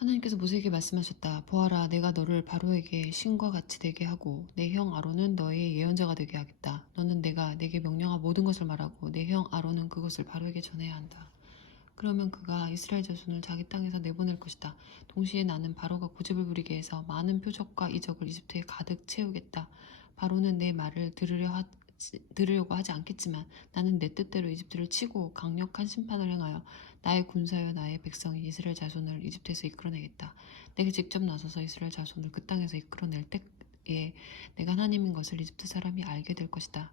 하나님께서 모세에게 말씀하셨다. 보아라, 내가 너를 바로에게 신과 같이 되게 하고 내 형 아론은 너의 예언자가 되게 하겠다. 너는 내가 내게 명령한 모든 것을 말하고 내 형 아론은 그것을 바로에게 전해야 한다. 그러면 그가 이스라엘 자손을 자기 땅에서 내보낼 것이다. 동시에 나는 바로가 고집을 부리게 해서 많은 표적과 이적을 이집트에 가득 채우겠다. 바로는 내 말을 들으려고 하지 않겠지만 나는 내 뜻대로 이집트를 치고 강력한 심판을 행하여 나의 군사여 나의 백성인 이스라엘 자손을 이집트에서 이끌어내겠다. 내가 직접 나서서 이스라엘 자손을 그 땅에서 이끌어낼 때에 내가 하나님인 것을 이집트 사람이 알게 될 것이다.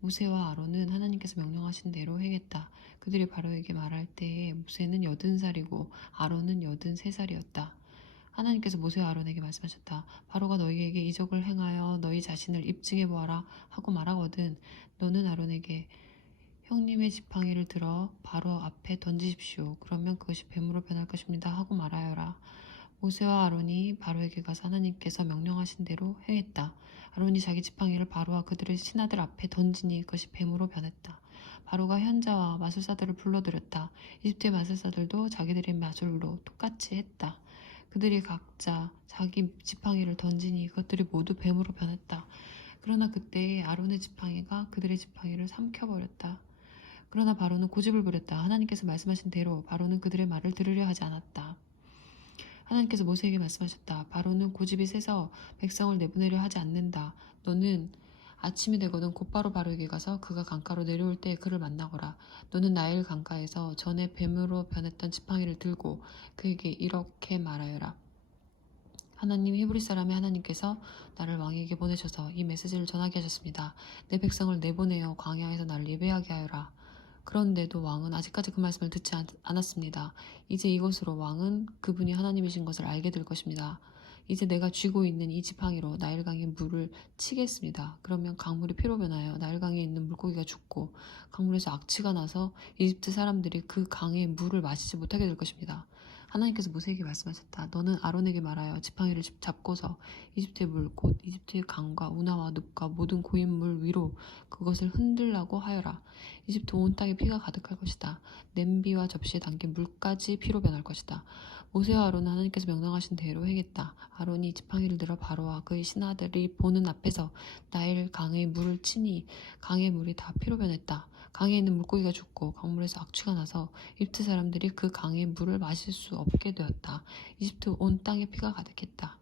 모세와 아론은 하나님께서 명령하신 대로 행했다. 그들이 바로에게 말할 때에 모세는 80살이고 아론은 83살이었다. 하나님께서 모세와 아론에게 말씀하셨다. 바로가 너희에게 이적을 행하여 너희 자신을 입증해 보아라 하고 말하거든 너는 아론에게 형님의 지팡이를 들어 바로 앞에 던지십시오. 그러면 그것이 뱀으로 변할 것입니다 하고 말하여라. 모세와 아론이 바로에게 가서 하나님께서 명령하신 대로 행했다. 아론이 자기 지팡이를 바로와 그들의 신하들 앞에 던지니 그것이 뱀으로 변했다. 바로가 현자와 마술사들을 불러들였다. 이집트의 마술사들도 자기들의 마술로 똑같이 했다. 그들이 각자 자기 지팡이를 던지니 그것들이 모두 뱀으로 변했다. 그러나 그때 아론의 지팡이가 그들의 지팡이를 삼켜버렸다. 그러나 바로는 고집을 부렸다. 하나님께서 말씀하신 대로 바로는 그들의 말을 들으려 하지 않았다. 하나님께서 모세에게 말씀하셨다. 바로는 고집이 세서 백성을 내보내려 하지 않는다. 너는 아침이 되거든 곧바로 바로에게 가서 그가 강가로 내려올 때 그를 만나거라. 너는 나일 강가에서 전에 뱀으로 변했던 지팡이를 들고 그에게 이렇게 말하여라. 하나님 히브리 사람의 하나님께서 나를 왕에게 보내셔서 이 메시지를 전하게 하셨습니다. 내 백성을 내보내어 광야에서 나를 예배하게 하여라. 그런데도 왕은 아직까지 그 말씀을 듣지 않았습니다. 이제 이것으로 왕은 그분이 하나님이신 것을 알게 될 것입니다. 이제 내가 쥐고 있는 이 지팡이로 나일강에 물을 치겠습니다. 그러면 강물이 피로 변하여 나일강에 있는 물고기가 죽고 강물에서 악취가 나서 이집트 사람들이 그 강의 물을 마시지 못하게 될 것입니다. 하나님께서 모세에게 말씀하셨다. 너는 아론에게 말하여 지팡이를 잡고서 이집트의 물, 곧 이집트의 강과 운하와 늪과 모든 고인 물 위로 그것을 흔들라고 하여라. 이집트 온 땅에 피가 가득할 것이다. 냄비와 접시에 담긴 물까지 피로 변할 것이다. 모세와 아론은 하나님께서 명령하신 대로 행했다. 아론이 지팡이를 들어 바로와 그의 신하들이 보는 앞에서 나일 강의 물을 치니 강의 물이 다 피로 변했다. 강에 있는 물고기가 죽고 강물에서 악취가 나서 이집트 사람들이 그 강의 물을 마실 수 없게 되었다. 이집트 온 땅에 피가 가득했다.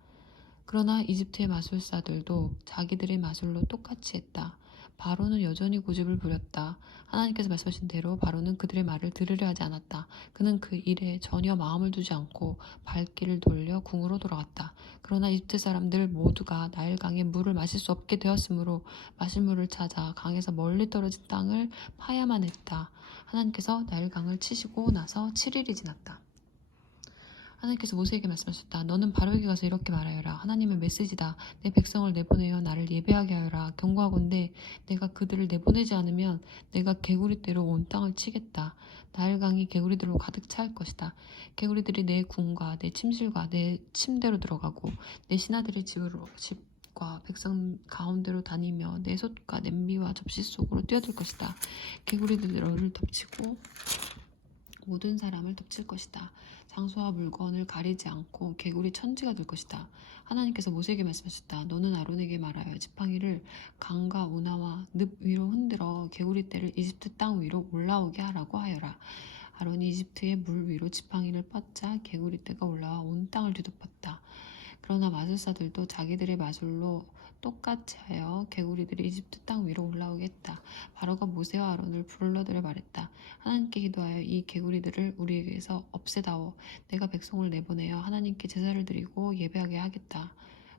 그러나 이집트의 마술사들도 자기들의 마술로 똑같이 했다. 바로는 여전히 고집을 부렸다. 하나님께서 말씀하신 대로 바로는 그들의 말을 들으려 하지 않았다. 그는 그 일에 전혀 마음을 두지 않고 발길을 돌려 궁으로 돌아갔다. 그러나 이집트 사람들 모두가 나일강의 물을 마실 수 없게 되었으므로 마실 물을 찾아 강에서 멀리 떨어진 땅을 파야만 했다. 하나님께서 나일강을 치시고 나서 7일이 지났다. 하나님께서 모세에게 말씀하셨다. 너는 바로에게 가서 이렇게 말하여라. 하나님의 메시지다. 내 백성을 내보내어 나를 예배하게 하여라. 경고하건대 내가 그들을 내보내지 않으면 내가 개구리떼로 온 땅을 치겠다. 나일강이 개구리들로 가득 차일 것이다. 개구리들이 내 궁과 내 침실과 내 침대로 들어가고 내 신하들의 집과 백성 가운데로 다니며 내 솥과 냄비와 접시 속으로 뛰어들 것이다. 개구리들이 너를 덮치고 모든 사람을 덮칠 것이다. 장소와 물건을 가리지 않고 개구리 천지가 될 것이다. 하나님께서 모세에게 말씀하셨다. 너는 아론에게 말하여 지팡이를 강과 운하와 늪 위로 흔들어 개구리떼를 이집트 땅 위로 올라오게 하라고 하여라. 아론이 이집트의 물 위로 지팡이를 뻗자 개구리떼가 올라와 온 땅을 뒤덮었다. 그러나 마술사들도 자기들의 마술로 똑같이 하여 개구리들이 이집트 땅 위로 올라오게 했다. 바로가 모세와 아론을 불러들여 말했다. 하나님께 기도하여 이 개구리들을 우리에게서 없애다오. 내가 백성을 내보내어 하나님께 제사를 드리고 예배하게 하겠다.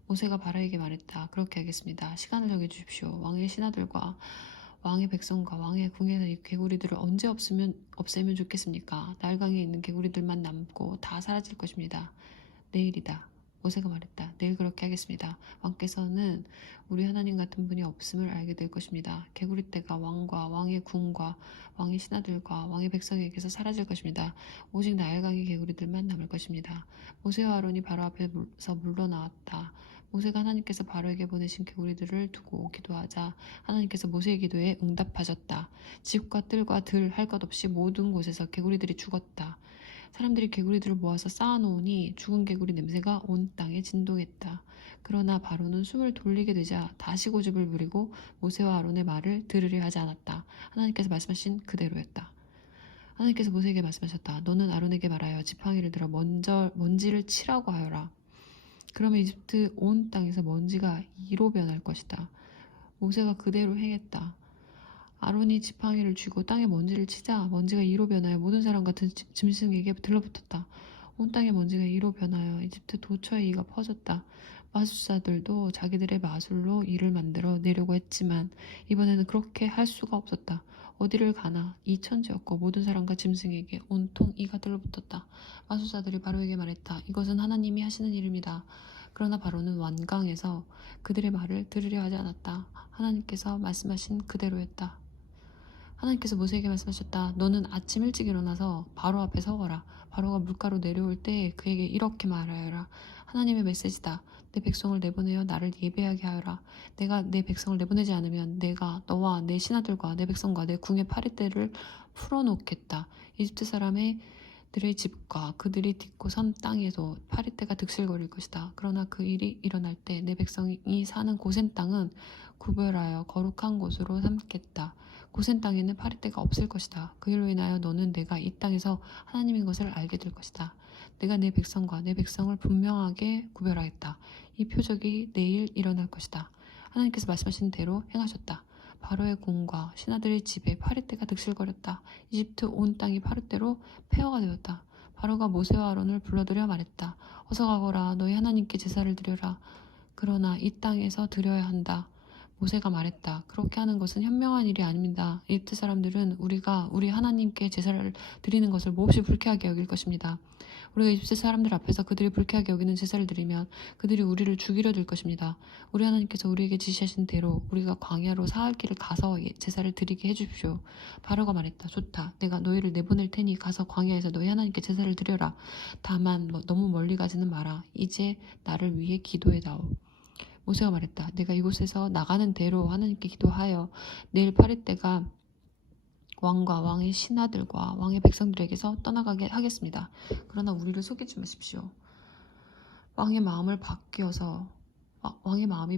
모세가 바로에게 말했다. 그렇게 하겠습니다. 시간을 정해주십시오. 왕의 신하들과 왕의 백성과 왕의 궁에서 이 개구리들을 언제 없애면 좋겠습니까? 나일강에 있는 개구리들만 남고 다 사라질 것입니다. 내일이다. 모세가 말했다. 내일 그렇게 하겠습니다. 왕께서는 우리 하나님 같은 분이 없음을 알게 될 것입니다. 개구리떼가 왕과 왕의 궁과 왕의 신하들과 왕의 백성에게서 사라질 것입니다. 오직 나일강의 개구리들만 남을 것입니다. 모세와 아론이 바로 앞에서 물러나왔다. 모세가 하나님께서 바로에게 보내신 개구리들을 두고 기도하자 하나님께서 모세의 기도에 응답하셨다. 집과 뜰과 들 할 것 없이 모든 곳에서 개구리들이 죽었다. 사람들이 개구리들을 모아서 쌓아놓으니 죽은 개구리 냄새가 온 땅에 진동했다. 그러나 바로는 숨을 돌리게 되자 다시 고집을 부리고 모세와 아론의 말을 들으려 하지 않았다. 하나님께서 말씀하신 그대로였다. 하나님께서 모세에게 말씀하셨다. 너는 아론에게 말하여 지팡이를 들어 먼지를 치라고 하여라. 그러면 이집트 온 땅에서 먼지가 이로 변할 것이다. 모세가 그대로 행했다. 아론이 지팡이를 쥐고 땅에 먼지를 치자 먼지가 이로 변하여 모든 사람 같은 짐승에게 들러붙었다. 온 땅에 먼지가 이로 변하여 이집트 도처에 이가 퍼졌다. 마술사들도 자기들의 마술로 이를 만들어 내려고 했지만 이번에는 그렇게 할 수가 없었다. 어디를 가나 이천지였고 모든 사람과 짐승에게 온통 이가 들러붙었다. 마술사들이 바로에게 말했다. 이것은 하나님이 하시는 일입니다. 그러나 바로는 완강해서 그들의 말을 들으려 하지 않았다. 하나님께서 말씀하신 그대로였다. 하나님께서 모세에게 말씀하셨다. 너는 아침 일찍 일어나서 바로 앞에 서거라. 바로가 물가로 내려올 때 그에게 이렇게 말하여라. 하나님의 메시지다. 내 백성을 내보내어 나를 예배하게 하여라. 내가 내 백성을 내보내지 않으면 내가 너와 내 신하들과 내 백성과 내 궁의 파리떼를 풀어놓겠다. 이집트 사람의 들의 집과 그들이 딛고 선 땅에도 파리떼가 득실거릴 것이다. 그러나 그 일이 일어날 때 내 백성이 사는 고센 땅은 구별하여 거룩한 곳으로 삼겠다. 고센 땅에는 파리떼가 없을 것이다. 그 일로 인하여 너는 내가 이 땅에서 하나님인 것을 알게 될 것이다. 내가 내 백성과 내 백성을 분명하게 구별하겠다. 이 표적이 내일 일어날 것이다. 하나님께서 말씀하신 대로 행하셨다. 바로의 궁과 신하들의 집에 파리떼가 득실거렸다. 이집트 온 땅이 파리떼로 폐허가 되었다. 바로가 모세와 아론을 불러들여 말했다. 어서 가거라. 너희 하나님께 제사를 드려라. 그러나 이 땅에서 드려야 한다. 모세가 말했다. 그렇게 하는 것은 현명한 일이 아닙니다. 이집트 사람들은 우리가 우리 하나님께 제사를 드리는 것을 몹시 불쾌하게 여길 것입니다. 우리가 이집트 사람들 앞에서 그들이 불쾌하게 여기는 제사를 드리면 그들이 우리를 죽이려 들 것입니다. 우리 하나님께서 우리에게 지시하신 대로 우리가 광야로 사흘 길을 가서 제사를 드리게 해주십시오. 바로가 말했다. 좋다. 내가 너희를 내보낼 테니 가서 광야에서 너희 하나님께 제사를 드려라. 다만 너무 멀리 가지는 마라. 이제 나를 위해 기도해다오. 모세가 말했다. 내가 이곳에서 나가는 대로 하나님께 기도하여 내일 파리떼가 왕과 왕의 신하들과 왕의 백성들에게서 떠나가게 하겠습니다. 그러나 우리를 속이지 마십시오. 왕의 마음이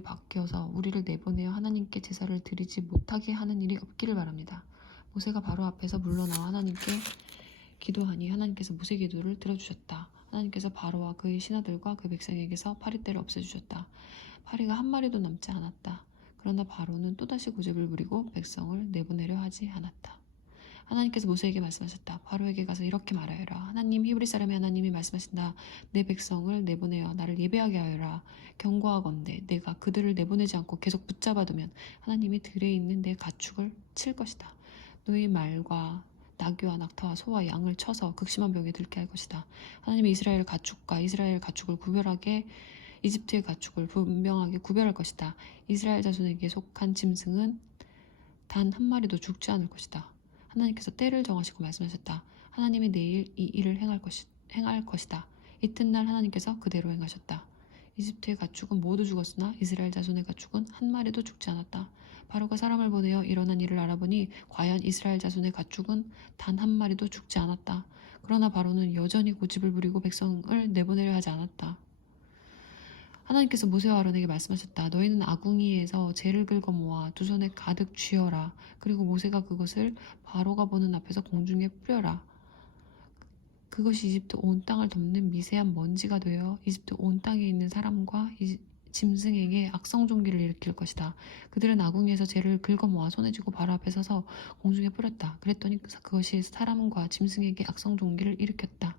바뀌어서 우리를 내보내어 하나님께 제사를 드리지 못하게 하는 일이 없기를 바랍니다. 모세가 바로 앞에서 물러나와 하나님께 기도하니 하나님께서 모세 기도를 들어주셨다. 하나님께서 바로와 그의 신하들과 그 백성에게서 파리떼를 없애주셨다. 파리가 한 마리도 남지 않았다. 그러나 바로는 또다시 고집을 부리고 백성을 내보내려 하지 않았다. 하나님께서 모세에게 말씀하셨다. 바로에게 가서 이렇게 말하여라. 하나님 히브리 사람의 하나님이 말씀하신다. 내 백성을 내보내어 나를 예배하게 하여라. 경고하건대 내가 그들을 내보내지 않고 계속 붙잡아두면 하나님이 들에 있는 내 가축을 칠 것이다. 너희 말과 나귀와 낙타와 소와 양을 쳐서 극심한 병에 들게 할 것이다. 하나님이 이스라엘 가축과 이스라엘 가축을 구별하게 이집트의 가축을 분명하게 구별할 것이다. 이스라엘 자손에게 속한 짐승은 단 한 마리도 죽지 않을 것이다. 하나님께서 때를 정하시고 말씀하셨다. 하나님이 내일 이 일을 행할 것이다. 이튿날 하나님께서 그대로 행하셨다. 이집트의 가축은 모두 죽었으나 이스라엘 자손의 가축은 한 마리도 죽지 않았다. 바로가 사람을 보내어 일어난 일을 알아보니 과연 이스라엘 자손의 가축은 단 한 마리도 죽지 않았다. 그러나 바로는 여전히 고집을 부리고 백성을 내보내려 하지 않았다. 하나님께서 모세와 아론에게 말씀하셨다. 너희는 아궁이에서 재를 긁어 모아 두 손에 가득 쥐어라. 그리고 모세가 그것을 바로가 보는 앞에서 공중에 뿌려라. 그것이 이집트 온 땅을 덮는 미세한 먼지가 되어 이집트 온 땅에 있는 사람과 짐승에게 악성 종기를 일으킬 것이다. 그들은 아궁이에서 재를 긁어 모아 손에 쥐고 바로 앞에 서서 공중에 뿌렸다. 그랬더니 그것이 사람과 짐승에게 악성 종기를 일으켰다.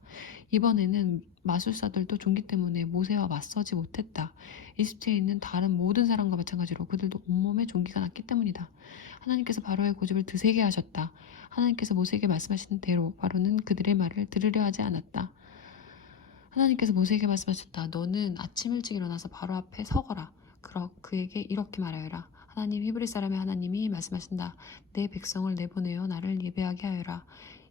이번에는 마술사들도 종기 때문에 모세와 맞서지 못했다. 이집트에 있는 다른 모든 사람과 마찬가지로 그들도 온몸에 종기가 났기 때문이다. 하나님께서 바로의 고집을 드세게 하셨다. 하나님께서 모세에게 말씀하신 대로 바로는 그들의 말을 들으려 하지 않았다. 하나님께서 모세에게 말씀하셨다. 너는 아침 일찍 일어나서 바로 앞에 서거라. 그에게 이렇게 말하여라. 하나님 히브리 사람의 하나님이 말씀하신다. 내 백성을 내보내어 나를 예배하게 하여라.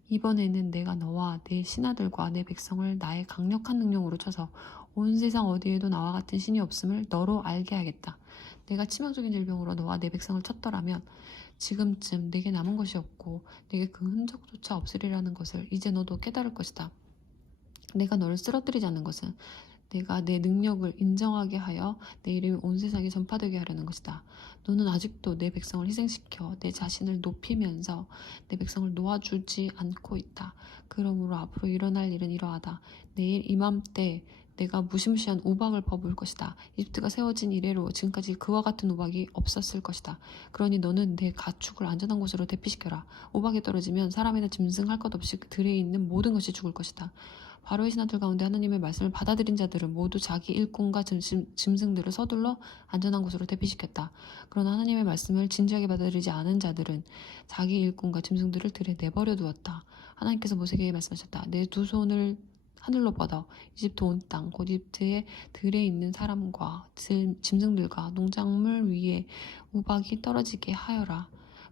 이번에는 내가 너와 내 신하들과 내 백성을 나의 강력한 능력으로 쳐서 온 세상 어디에도 나와 같은 신이 없음을 너로 알게 하겠다. 내가 치명적인 질병으로 너와 내 백성을 쳤더라면 지금쯤 내게 남은 것이 없고 내게 그 흔적조차 없으리라는 것을 이제 너도 깨달을 것이다. 내가 너를 쓰러뜨리지 않는 것은 내가 내 능력을 인정하게 하여 내 이름이 온 세상에 전파되게 하려는 것이다. 너는 아직도 내 백성을 희생시켜 내 자신을 높이면서 내 백성을 놓아주지 않고 있다. 그러므로 앞으로 일어날 일은 이러하다. 내일 이맘때 내가 무시무시한 우박을 퍼부을 것이다. 이집트가 세워진 이래로 지금까지 그와 같은 우박이 없었을 것이다. 그러니 너는 내 가축을 안전한 곳으로 대피시켜라. 우박이 떨어지면 사람이나 짐승 할 것 없이 그 들에 있는 모든 것이 죽을 것이다. 바로의 신하들 가운데 하나님의 말씀을 받아들인 자들은 모두 자기 일꾼과 짐승들을 서둘러 안전한 곳으로 대피시켰다. 그러나 하나님의 말씀을 진지하게 받아들이지 않은 자들은 자기 일꾼과 짐승들을 들에 내버려 두었다. 하나님께서 모세에게 말씀하셨다. 내 두 손을 하늘로 뻗어 이집트 온 땅, 곧 이집트의 들에 있는 사람과 짐승들과 농작물 위에 우박이 떨어지게 하여라.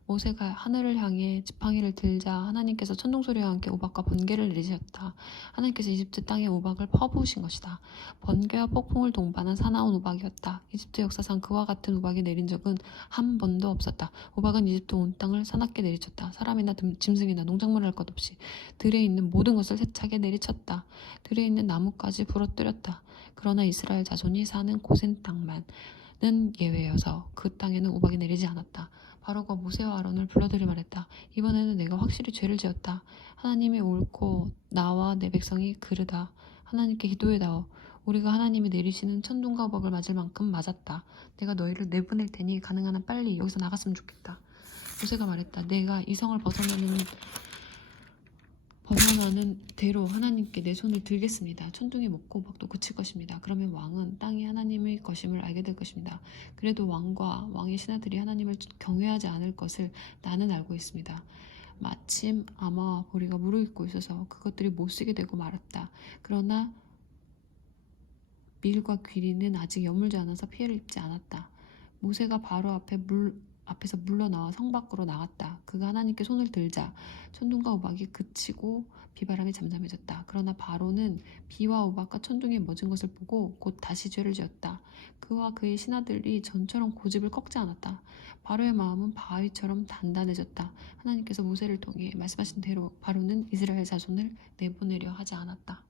모세가 하늘을 향해 지팡이를 들자 하나님께서 천둥소리와 함께 우박과 번개를 내리셨다. 하나님께서 이집트 땅에 우박을 퍼부으신 것이다. 번개와 폭풍을 동반한 사나운 우박이었다. 이집트 역사상 그와 같은 우박이 내린 적은 한 번도 없었다. 우박은 이집트 온 땅을 사납게 내리쳤다. 사람이나 짐승이나 농작물을 할 것 없이 들에 있는 모든 것을 세차게 내리쳤다. 들에 있는 나무까지 부러뜨렸다. 그러나 이스라엘 자손이 사는 고센 땅만은 예외여서 그 땅에는 우박이 내리지 않았다. 바로가 모세와 아론을 불러들여 말했다. 이번에는 내가 확실히 죄를 지었다. 하나님이 옳고 나와 내 백성이 그르다. 하나님께 기도해다오. 우리가 하나님이 내리시는 천둥과 우박을 맞을 만큼 맞았다. 내가 너희를 내보낼 테니 가능한 한 빨리 여기서 나갔으면 좋겠다. 모세가 말했다. 내가 이 성을 벗어나는 대로 하나님께 내 손을 들겠습니다. 천둥이 먹고 우박도 그칠 것입니다. 그러면 왕은 땅이 하나님의 것임을 알게 될 것입니다. 그래도 왕과 왕의 신하들이 하나님을 경외하지 않을 것을 나는 알고 있습니다. 마침 아마와 보리가 무르익고 있어서 그것들이 못쓰게 되고 말았다. 그러나 밀과 귀리는 아직 여물지 않아서 피해를 입지 않았다. 모세가 바로 앞에서 물러나와 성 밖으로 나갔다. 그가 하나님께 손을 들자 천둥과 우박이 그치고 비바람이 잠잠해졌다. 그러나 바로는 비와 우박과 천둥이 멎은 것을 보고 곧 다시 죄를 지었다. 그와 그의 신하들이 전처럼 고집을 꺾지 않았다. 바로의 마음은 바위처럼 단단해졌다. 하나님께서 모세를 통해 말씀하신 대로 바로는 이스라엘 자손을 내보내려 하지 않았다.